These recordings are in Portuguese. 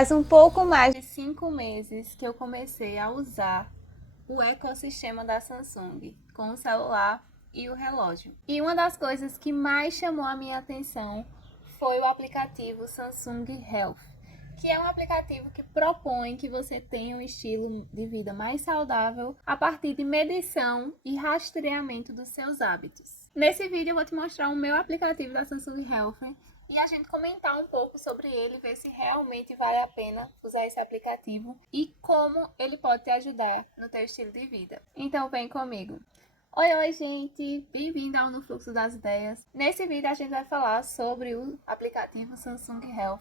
Faz um pouco mais de 5 meses que eu comecei a usar o ecossistema da Samsung com o celular e o relógio. E uma das coisas que mais chamou a minha atenção foi o aplicativo Samsung Health, que é um aplicativo que propõe que você tenha um estilo de vida mais saudável a partir de medição e rastreamento dos seus hábitos. Nesse vídeo eu vou te mostrar o meu aplicativo da Samsung Health e a gente comentar um pouco sobre ele, ver se realmente vale a pena usar esse aplicativo e como ele pode te ajudar no teu estilo de vida. Então vem comigo. Oi, gente! Bem-vindo ao No Fluxo das Ideias. Nesse vídeo a gente vai falar sobre o aplicativo Samsung Health,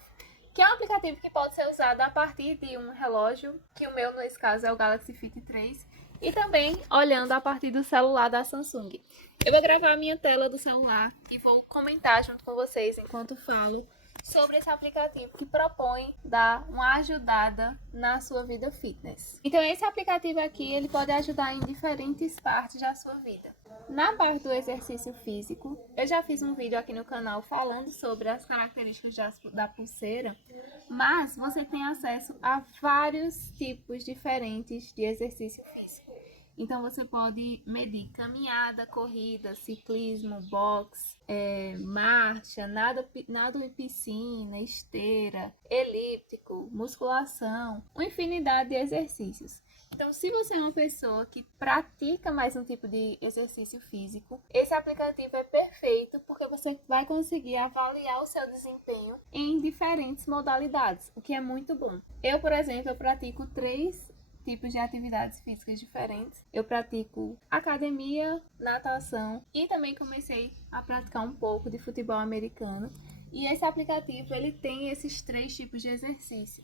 que é um aplicativo que pode ser usado a partir de um relógio, que o meu nesse caso é o Galaxy Fit 3, e também olhando a partir do celular da Samsung. Eu vou gravar a minha tela do celular e vou comentar junto com vocês enquanto falo sobre esse aplicativo que propõe dar uma ajudada na sua vida fitness. Então esse aplicativo aqui, ele pode ajudar em diferentes partes da sua vida. Na parte do exercício físico, eu já fiz um vídeo aqui no canal falando sobre as características da pulseira, mas você tem acesso a vários tipos diferentes de exercício físico. Então você pode medir caminhada, corrida, ciclismo, boxe, marcha, nado em piscina, esteira, elíptico, musculação, uma infinidade de exercícios. Então, se você é uma pessoa que pratica mais um tipo de exercício físico, esse aplicativo é perfeito porque você vai conseguir avaliar o seu desempenho em diferentes modalidades, o que é muito bom. Eu, por exemplo, eu pratico 3 tipos de atividades físicas diferentes. Eu pratico academia, natação e também comecei a praticar um pouco de futebol americano. E esse aplicativo, ele tem esses 3 tipos de exercício.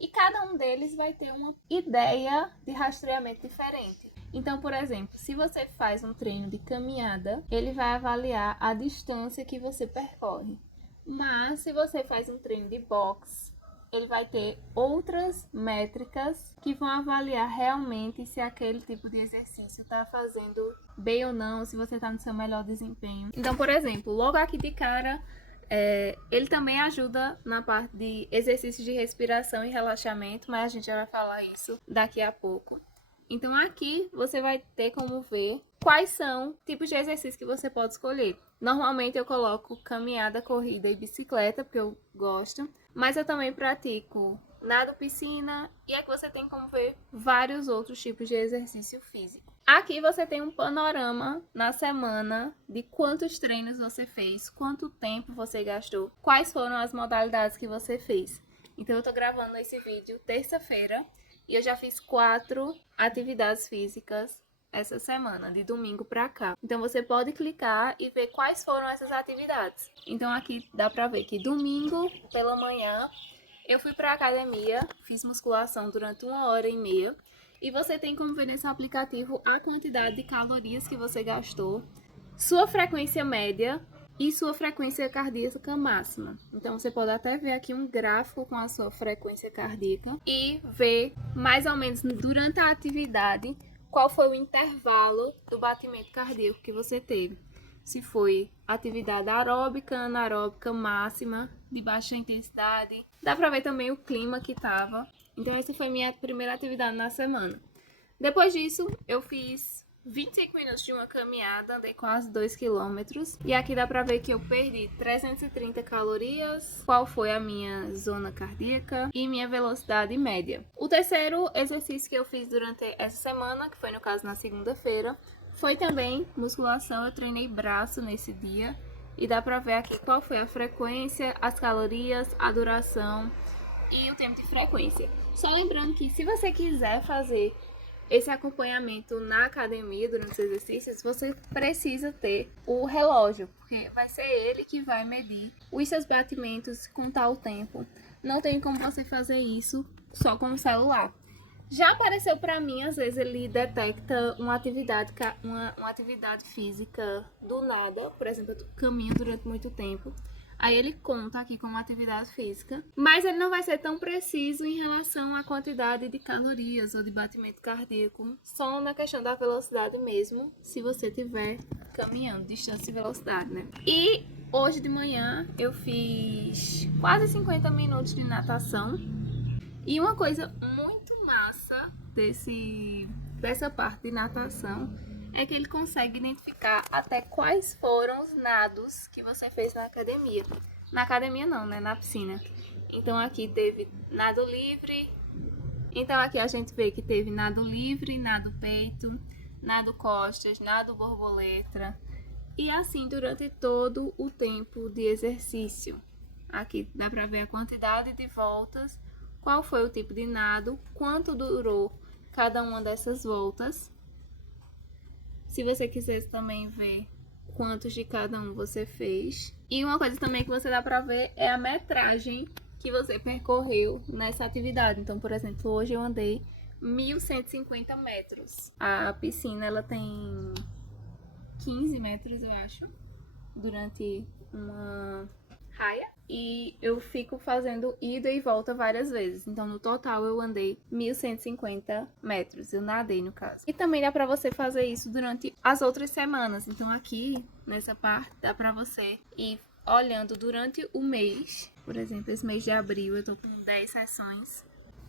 E cada um deles vai ter uma ideia de rastreamento diferente. Então, por exemplo, se você faz um treino de caminhada, ele vai avaliar a distância que você percorre. Mas se você faz um treino de boxe, ele vai ter outras métricas que vão avaliar realmente se aquele tipo de exercício está fazendo bem ou não, se você está no seu melhor desempenho. Então, por exemplo, logo aqui de cara, ele também ajuda na parte de exercícios de respiração e relaxamento, mas a gente já vai falar isso daqui a pouco. Então aqui você vai ter como ver quais são tipos de exercício que você pode escolher. Normalmente eu coloco caminhada, corrida e bicicleta, porque eu gosto. Mas eu também pratico nado, piscina e aqui você tem como ver vários outros tipos de exercício físico. Aqui você tem um panorama na semana de quantos treinos você fez, quanto tempo você gastou, quais foram as modalidades que você fez. Então eu tô gravando esse vídeo terça-feira e eu já fiz 4 atividades físicas essa semana, de domingo pra cá. Então você pode clicar e ver quais foram essas atividades. Então aqui dá pra ver que domingo pela manhã eu fui pra academia, fiz musculação durante 1h30 e você tem como ver nesse aplicativo a quantidade de calorias que você gastou, sua frequência média e sua frequência cardíaca máxima. Então você pode até ver aqui um gráfico com a sua frequência cardíaca e ver mais ou menos durante a atividade qual foi o intervalo do batimento cardíaco que você teve. Se foi atividade aeróbica, anaeróbica, máxima, de baixa intensidade. Dá pra ver também o clima que tava. Então essa foi minha primeira atividade na semana. Depois disso, eu fiz 25 minutos de uma caminhada, andei quase 2 quilômetros. E aqui dá pra ver que eu perdi 330 calorias, qual foi a minha zona cardíaca e minha velocidade média. O terceiro exercício que eu fiz durante essa semana, que foi no caso na segunda-feira, foi também musculação. Eu treinei braço nesse dia e dá pra ver aqui qual foi a frequência, as calorias, a duração e o tempo de frequência. Só lembrando que se você quiser fazer esse acompanhamento na academia durante os exercícios, você precisa ter o relógio, porque vai ser ele que vai medir os seus batimentos, contar o tempo. Não tem como você fazer isso só com o celular. Já apareceu para mim, às vezes ele detecta uma atividade física do nada, por exemplo, eu caminho durante muito tempo. Aí ele conta aqui como atividade física, mas ele não vai ser tão preciso em relação à quantidade de calorias ou de batimento cardíaco, só na questão da velocidade mesmo, se você estiver caminhando, distância e velocidade, né? E hoje de manhã eu fiz quase 50 minutos de natação. E uma coisa muito massa dessa parte de natação é que ele consegue identificar até quais foram os nados que você fez na academia. Na academia não, né? Na piscina. Então aqui teve nado livre. Então aqui a gente vê que teve nado livre, nado peito, nado costas, nado borboleta. E assim durante todo o tempo de exercício. Aqui dá pra ver a quantidade de voltas, qual foi o tipo de nado, quanto durou cada uma dessas voltas. Se você quisesse também ver quantos de cada um você fez. E uma coisa também que você dá pra ver é a metragem que você percorreu nessa atividade. Então, por exemplo, hoje eu andei 1.150 metros. A piscina, ela tem 15 metros, eu acho, durante uma raia. E eu fico fazendo ida e volta várias vezes. Então, no total, eu andei 1.150 metros. Eu nadei, no caso. E também dá pra você fazer isso durante as outras semanas. Então, aqui, nessa parte, dá pra você ir olhando durante o mês. Por exemplo, esse mês de abril, eu tô com 10 sessões.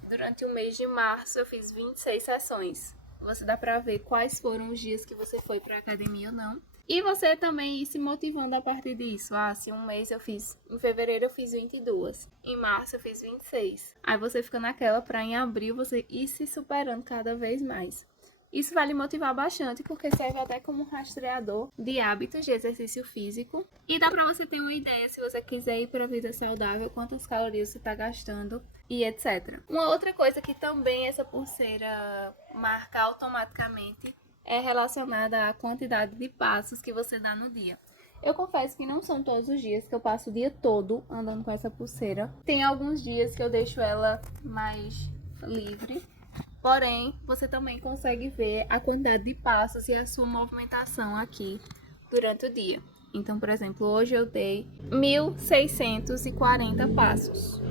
Durante o mês de março, eu fiz 26 sessões. Você dá pra ver quais foram os dias que você foi pra academia ou não. E você também ir se motivando a partir disso. Ah, se um mês eu fiz... Em fevereiro eu fiz 22. Em março eu fiz 26. Aí você fica naquela pra em abril você ir se superando cada vez mais. Isso vai lhe motivar bastante, porque serve até como um rastreador de hábitos de exercício físico. E dá pra você ter uma ideia, se você quiser ir pra vida saudável, quantas calorias você tá gastando e etc. Uma outra coisa que também essa pulseira marca automaticamente é relacionada à quantidade de passos que você dá no dia. Eu confesso que não são todos os dias que eu passo o dia todo andando com essa pulseira. Tem alguns dias que eu deixo ela mais livre. Porém, você também consegue ver a quantidade de passos e a sua movimentação aqui durante o dia. Então, por exemplo, hoje eu dei 1.640 passos.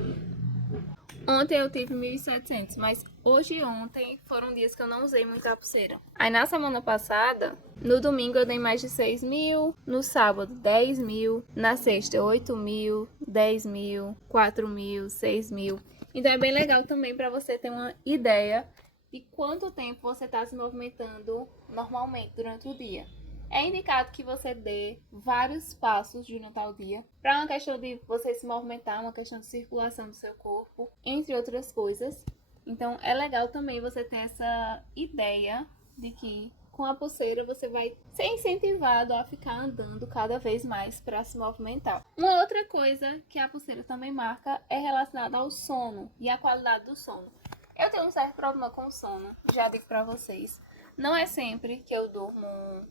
Ontem eu tive 1.700, mas hoje e ontem foram dias que eu não usei muito a pulseira. Aí na semana passada, no domingo eu dei mais de 6.000, no sábado 10.000, na sexta 8.000, 10.000, 4.000, 6.000. Então é bem legal também para você ter uma ideia de quanto tempo você está se movimentando normalmente durante o dia. É indicado que você dê vários passos durante o dia, para uma questão de você se movimentar, uma questão de circulação do seu corpo, entre outras coisas. Então é legal também você ter essa ideia de que com a pulseira você vai ser incentivado a ficar andando cada vez mais para se movimentar. Uma outra coisa que a pulseira também marca é relacionada ao sono e à qualidade do sono. Eu tenho um certo problema com o sono, já digo para vocês. Não é sempre que eu durmo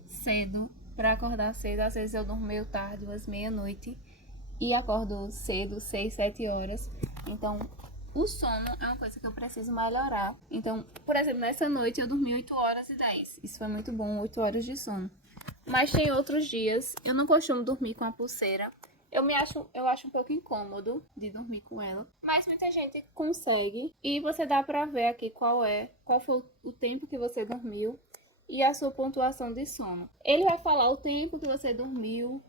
cedo para acordar cedo. Às vezes eu durmo meio tarde, umas meia-noite, e acordo cedo, 6, 7 horas. Então, o sono é uma coisa que eu preciso melhorar. Então, por exemplo, nessa noite eu dormi 8 horas e 10. Isso foi muito bom, 8 horas de sono. Mas tem outros dias, eu não costumo dormir com a pulseira. Eu acho um pouco incômodo de dormir com ela, mas muita gente consegue. E você dá pra ver aqui qual foi o tempo que você dormiu e a sua pontuação de sono. Ele vai falar o tempo que você dormiu,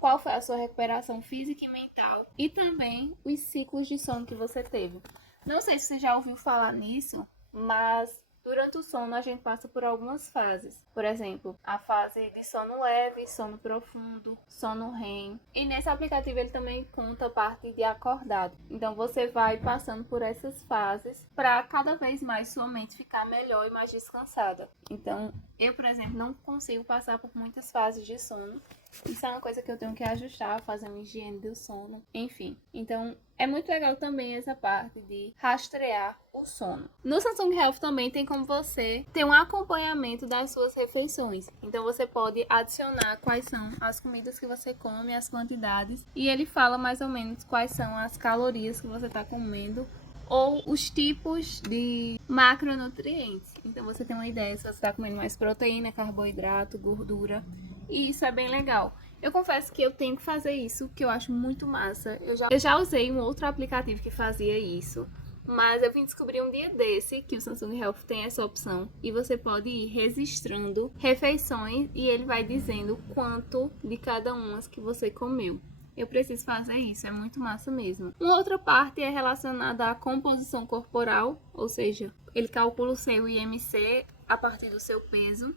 qual foi a sua recuperação física e mental e também os ciclos de sono que você teve. Não sei se você já ouviu falar nisso, mas durante o sono a gente passa por algumas fases. Por exemplo, a fase de sono leve, sono profundo, sono REM. E nesse aplicativo ele também conta a parte de acordado. Então você vai passando por essas fases para cada vez mais sua mente ficar melhor e mais descansada. Então eu, por exemplo, não consigo passar por muitas fases de sono. Isso é uma coisa que eu tenho que ajustar, fazer uma higiene do sono, enfim. Então, é muito legal também essa parte de rastrear o sono. No Samsung Health também tem como você ter um acompanhamento das suas refeições. Então, você pode adicionar quais são as comidas que você come, as quantidades. E ele fala mais ou menos quais são as calorias que você está comendo ou os tipos de macronutrientes. Então, você tem uma ideia se você está comendo mais proteína, carboidrato, gordura. E isso é bem legal. Eu confesso que eu tenho que fazer isso, que eu acho muito massa. Eu já usei um outro aplicativo que fazia isso, mas eu vim descobrir um dia desse que o Samsung Health tem essa opção e você pode ir registrando refeições e ele vai dizendo quanto de cada uma que você comeu. eu preciso fazer isso, é muito massa mesmo. Uma outra parte é relacionada à composição corporal, ou seja, ele calcula o seu IMC a partir do seu peso.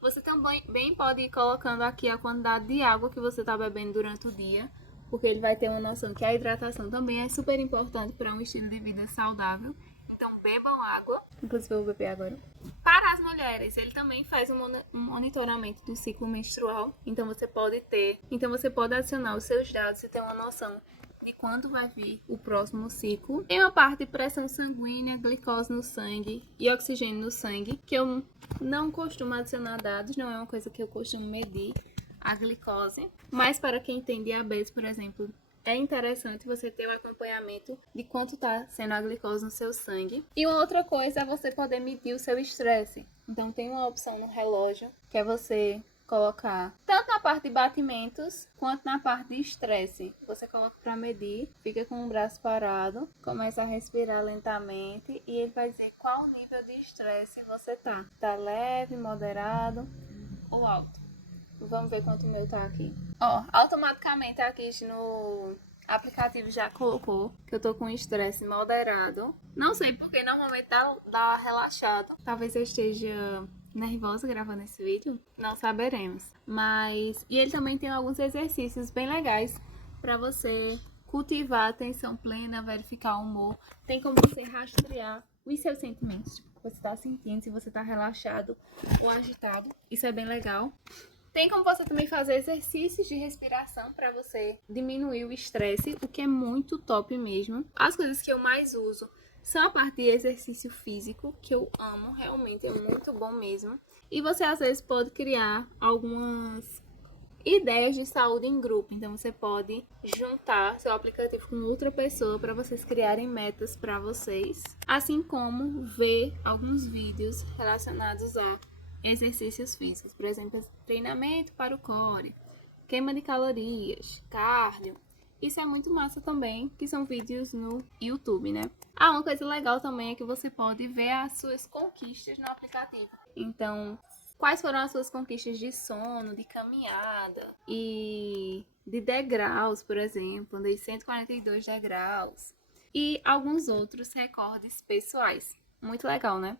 Você também pode ir colocando aqui a quantidade de água que você está bebendo durante o dia, porque ele vai ter uma noção que a hidratação também é super importante para um estilo de vida saudável. Então bebam água. Inclusive eu vou beber agora. Para as mulheres, ele também faz um monitoramento do ciclo menstrual. Então você pode adicionar os seus dados e ter uma noção de quando vai vir o próximo ciclo. Tem uma parte de pressão sanguínea, glicose no sangue e oxigênio no sangue, que eu não costumo adicionar dados, não é uma coisa que eu costumo medir, a glicose. Mas para quem tem diabetes, por exemplo, é interessante você ter o acompanhamento de quanto está sendo a glicose no seu sangue. E uma outra coisa é você poder medir o seu estresse. Então tem uma opção no relógio, que é você colocar tanto na parte de batimentos quanto na parte de estresse. Você coloca para medir, fica com o braço parado, começa a respirar lentamente e ele vai dizer qual nível de estresse você tá. Tá leve, moderado ou alto. Vamos ver quanto o meu tá aqui. Ó, automaticamente aqui no aplicativo já colocou que eu tô com estresse moderado. Não sei porque normalmente dá relaxado. Talvez eu esteja nervosa gravando esse vídeo, não saberemos. E ele também tem alguns exercícios bem legais para você cultivar a atenção plena, verificar o humor. Tem como você rastrear os seus sentimentos, tipo, o que você está sentindo, se você está relaxado ou agitado. Isso é bem legal. Tem como você também fazer exercícios de respiração para você diminuir o estresse, o que é muito top mesmo. As coisas que eu mais uso são a parte de exercício físico, que eu amo, realmente é muito bom mesmo. E você às vezes pode criar algumas ideias de saúde em grupo. Então você pode juntar seu aplicativo com outra pessoa para vocês criarem metas para vocês, assim como ver alguns vídeos relacionados a exercícios físicos, por exemplo, treinamento para o core, queima de calorias, cardio. Isso é muito massa também, que são vídeos no YouTube, né? Uma coisa legal também é que você pode ver as suas conquistas no aplicativo. Então, quais foram as suas conquistas de sono, de caminhada e de degraus, por exemplo, andei 142 degraus e alguns outros recordes pessoais. Muito legal, né?